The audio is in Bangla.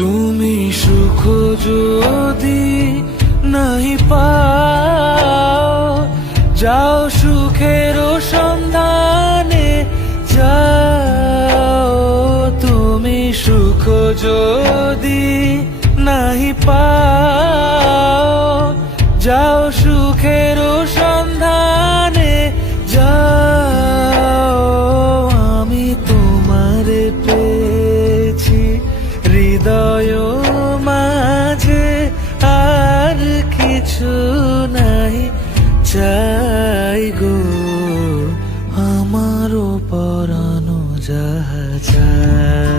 তুমি সুখ যদি নাহি পাও, যাও সুখের সন্ধানে যাও। তুমি সুখ যদি নাহি পাও, যাও সুখের সন্ধানে যাও। আমি তোমারে পেয়েছি হৃদয় মাঝে, আর কিছু নাই চাই গো। আমারও পরানো যাহা চায়।